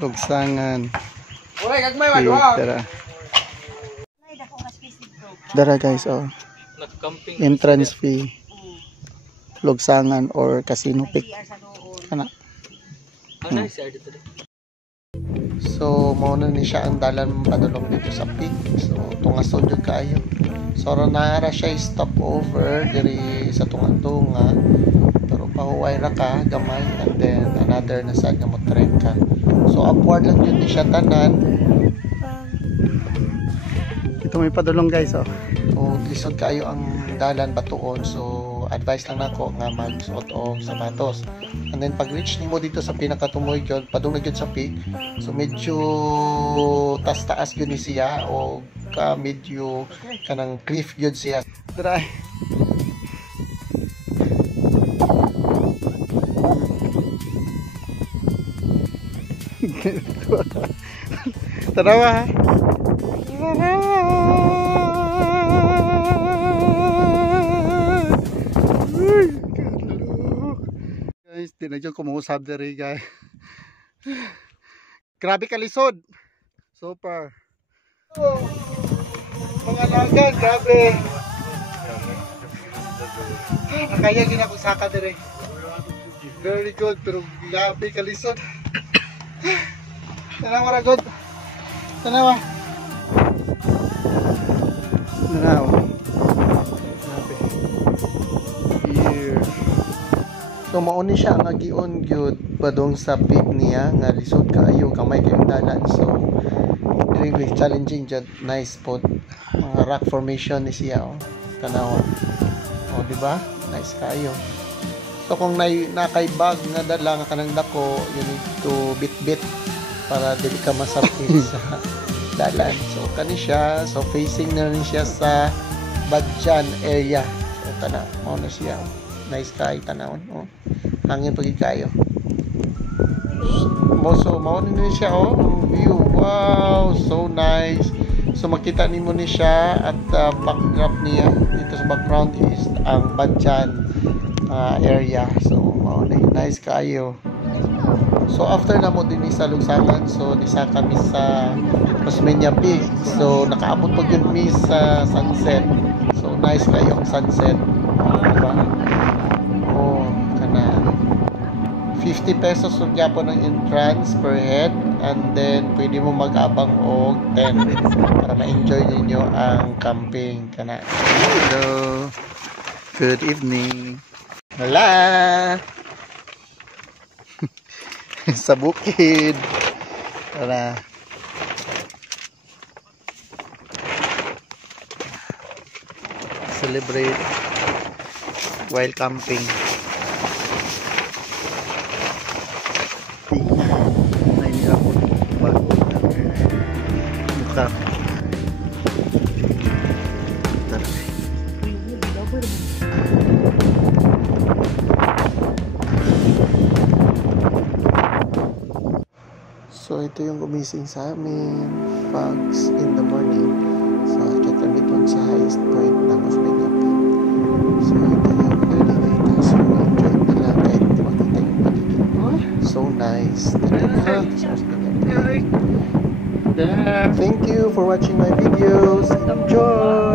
Lugsangan. Uray, kagmay man. Tara. Dara guys, oh. Entrance fee. Lugsangan or casino pick. Kana. So, mauna ni siya ang dalan padulong dito sa peak. So, tungasod yung kayo. So, nara siya stopover diri sa tunga-tunga. Pero pahuway ra ka, gamay. And then, another na side nga mo tren ka. So, upward lang yun ni siya tanan. Ito may padulong guys, oh. So, lisod kayo ang dalan batuon. So, advice lang nako nga magsuot og sapatos. And then pag reach nimo dito sa pinakatumoy gyud, padung na gyud sa peak. So medyo taas gyud ni siya o ka medyo kanang cliff gyud siya. Tara. Tarawa. Guys, di na dyan kumusab diri guys. Grabe kalisod. Super. Oh, mga lagan, grabe. Nakaya gina ko saka diri. Very good, pero grabe kalisod. Tanawa ra good. Tanawa. Tanawa. Grabe. Here. So mauni siya nga giun gyud padung sa peak niya nga lisod kaayo kamay kayong dalan. So really challenging jud, nice spot. Mga rock formation ni siya, oh. Tanawa. Oh, di ba? Nice kaayo. So kung nakay bag nga dala nga kanang dako, you need to bit para dili ka masapit sa dalan. So kani siya, so facing na rin siya sa Badjan area. So kana mo na siya. Nice kay tanawon, oh. Hangin pagi kayo. So mao ni siya, oh, view. Wow, so nice. So makita nimo ni siya at backdrop niya dito sa background is ang Badjan area. So mao ni nice kayo. So after na mo din sa Lugsangan, so nisa kami sa Osmeña Peak. So nakaabot pag yun mi sa sunset. So nice kayo ang sunset. Diba? 50 pesos yung Japon ng entrance per head, and then pwede mo mag-abang og 10 para ma-enjoy ninyo ang camping kana. Hello, good evening. Hala. Sa bukid. Hala. Celebrate while camping. So ito yung gumising sa amin, fogs in the morning. So akit kami dun sa highest point ng Osmeña Peak. So ito yung early kita. So enjoy na lang kahit hindi makita yung paligid. So nice. Thank you for watching my videos. Enjoy!